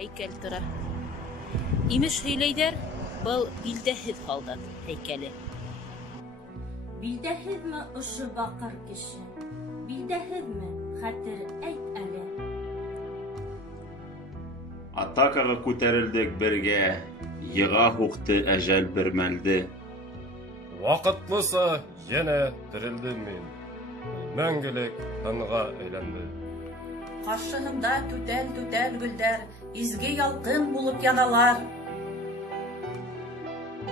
һәйкәл тора. Имеш һөйләйҙәр, был билдәһеҙ һалдат һәйкәле. Билдәһеҙме ошо баҡыр кеше? Билдәһеҙме? Хәтер әйт әле. Атакаға күтәрелдек бергә, йыға һуҡты әжәл бер мәлде. Ваҡытлыса йәнә терелдем мин, мәңгелек һынға әйләнде. Ҡаршыһында түтәл гөлдәр, изге ялҡын булып яналар.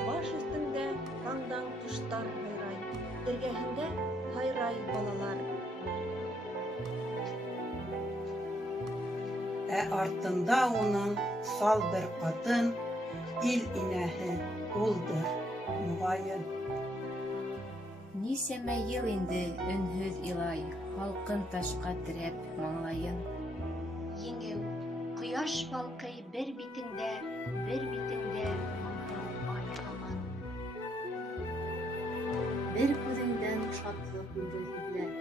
Баш өҫтөндә таңдан ҡоштар һайрай, эргәһендә һайрай балалар. Ә артында уның сал бер ҡатын, ил инәһе улдыр, моғайын. Нисәмә йыл инде өнһөҙ илай, һалҡын ташҡа терәп маңлайын. Еңеү, ҡояш балҡый бер битеңдә аңғау ай һаман. Бер күҙеңдән шатлыҡ йүгеҙһеҙләр,